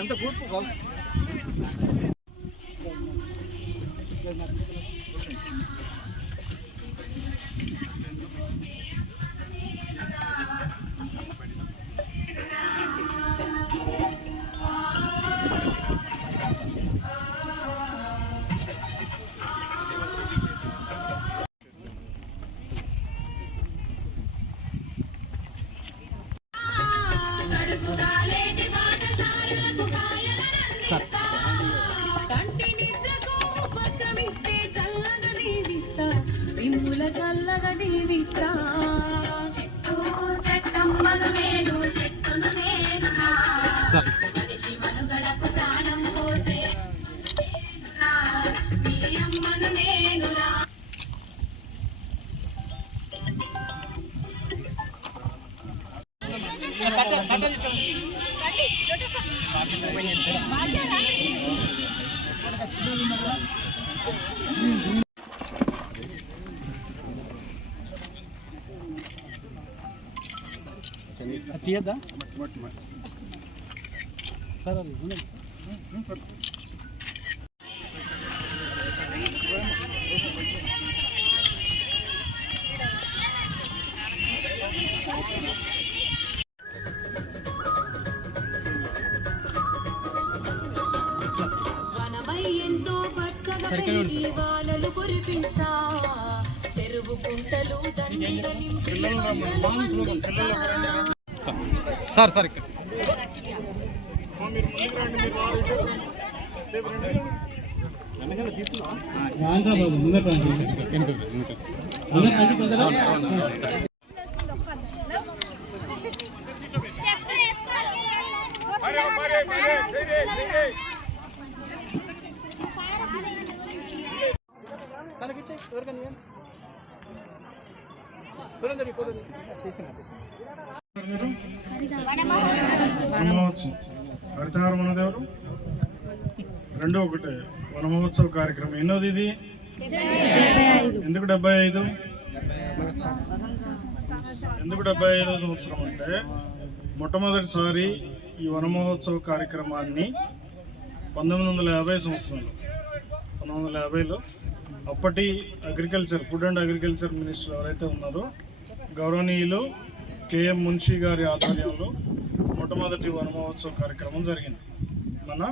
ఎంత కూర్పు చల్లగా దీవిస్తా చెట్టమ్మను నేను చెట్టును నేను మనిషి మనుగడకు ప్రాణం పోసే మీ అమ్మను నేను తీయద్దా సరే వనమై ఎంతో పచ్చగా పెరిగి వానలు కురిపిస్తా చెరువు కుంటలు దండిగా నింపి సార్ సార్ ఇక్కడ హరితహార మనదేవరు 2-1 వన మహోత్సవ కార్యక్రమం ఎన్నోది ఇది? ఎందుకు 75? ఎందుకు 75వ సంవత్సరం అంటే మొట్టమొదటిసారి ఈ వన మహోత్సవ కార్యక్రమాన్ని 1950 సంవత్సరంలో 1950లో అప్పటి agriculture food and agriculture minister ఎవరైతే ఉన్నారో గౌరవనీయులు కేఎం మున్షి గారి ఆధ్వర్యంలో మొట్టమొదటి వన మహోత్సవ కార్యక్రమం జరిగింది మన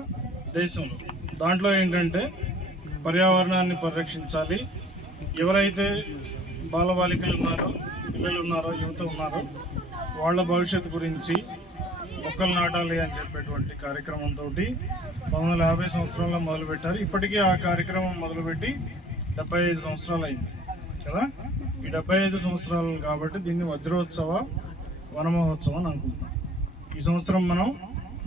దేశంలో. దాంట్లో ఏంటంటే పర్యావరణాన్ని పరిరక్షించాలి, ఎవరైతే బాలబాలికలు ఉన్నారో పిల్లలు ఉన్నారో యువత ఉన్నారో వాళ్ళ భవిష్యత్తు గురించి మొక్కలు నాటాలి అని చెప్పేటువంటి కార్యక్రమంతో 1950 సంవత్సరంలో మొదలుపెట్టారు. ఇప్పటికీ ఆ కార్యక్రమం మొదలుపెట్టి 75 సంవత్సరాలు అయింది కదా. ఈ 75 సంవత్సరాలు కాబట్టి దీన్ని వజ్రోత్సవ వన మహోత్సవం అని అనుకుంటున్నాం. ఈ సంవత్సరం మనం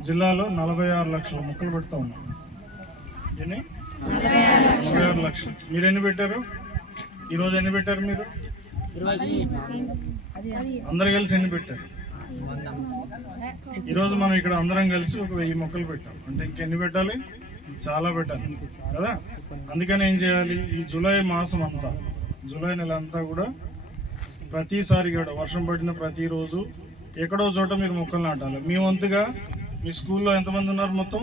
జిల్లాలో 46 లక్షల మొక్కలు పెడతా ఉన్నాం. ఎన్ని? 46 లక్షలు. మీరు ఎన్ని పెట్టారు? ఈరోజు ఎన్ని పెట్టారు మీరు? అందరు కలిసి ఎన్ని పెట్టారు? ఈరోజు మనం ఇక్కడ అందరం కలిసి ఒక 1000 మొక్కలు పెట్టాం. అంటే ఇంకెన్ని పెట్టాలి? చాలా పెట్టాలి కదా. అందుకని ఏం చేయాలి, ఈ జూలై మాసం అంతా, జూలై నెల అంతా కూడా ప్రతిసారి కూడా వర్షం పడిన ప్రతిరోజు ఎక్కడో చోట మీరు మొక్కలు నాటాలి. మీ వంతుగా మీ స్కూల్లో ఎంతమంది ఉన్నారు? మొత్తం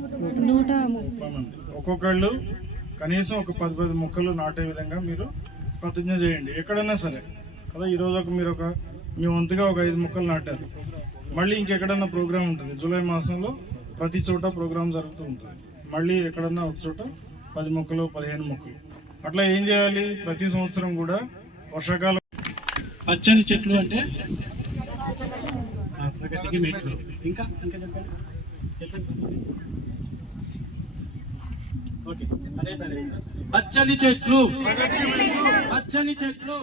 130 మంది. ఒక్కొక్కళ్ళు కనీసం ఒక 10 మొక్కలు నాటే విధంగా మీరు ప్రతిజ్ఞ చేయండి ఎక్కడైనా సరే కదా. ఈరోజు మీరు మీ వంతుగా ఒక 5 మొక్కలు నాటారు. మళ్ళీ ఇంకెక్కడన్నా ప్రోగ్రాం ఉంటుంది జూలై మాసంలో, ప్రతి చోట ప్రోగ్రాం జరుగుతూ ఉంటుంది. మళ్ళీ ఎక్కడన్నా ఒక చోట 10 మొక్కలు 15 మొక్కలు అట్లా ఏం చేయాలి. ప్రతి సంవత్సరం కూడా వర్షాకాలం పచ్చని చెట్లు అంటే ప్రగతికి మెట్లు. ఇంకా ఇంకా చెప్పండి ఓకే. పచ్చని చెట్లు, పచ్చని చెట్లు.